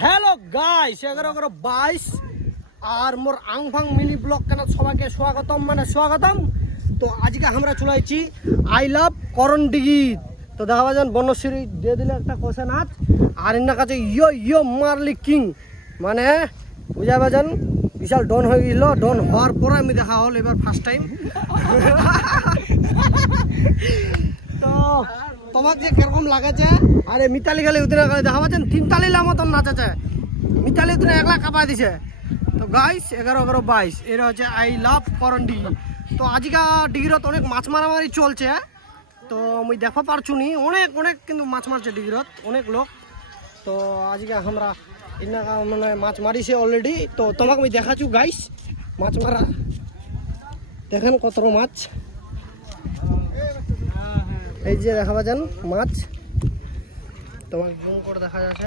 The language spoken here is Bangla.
হ্যালো গাইস 11:22 আর মোর আংফাং মিনি ব্লগ কেন সবাইকে স্বাগতম। তো আজকে আমরা চলে আসছি আই লাভ করণডিগি। তো দেখা যান বনশ্রী দিয়ে দিলে একটা কষা নাচ আর এর কাছে ইয়ো ইয়ো মারলি কিং মানে বুঝা বাজান বিশাল ডন হয়ে গেছিল। ডন হওয়ার পরে আমি দেখা হল এবার ফার্স্ট টাইম। তো তোমার যে কিরকম লাগেছে আরে মিতালি খালি উদিনা খালি দেখা পাচ্ছেন 3 তালিলা মতন নাচেছে। মিতালি উদিনা একলা কাঁপাই দিছে। তো গাইস 11:22 এরা হচ্ছে আই লাভ করণডিগি। তো আজকে ডিগিরত অনেক মাছ মারামারি চলছে। তো আমি দেখা পারছু নি অনেক কিন্তু মাছ মারছে ডিগিরত অনেক লোক। তো আজকে আমরা ইনা মানে মাছ মারিছে অলরেডি। তো তোমাকে আমি দেখাচ্ছু গাইস মাছ মারা দেখেন কত মাছ। এই যে দেখা যান মাছ তোমার জুম করে দেখা যাচ্ছে।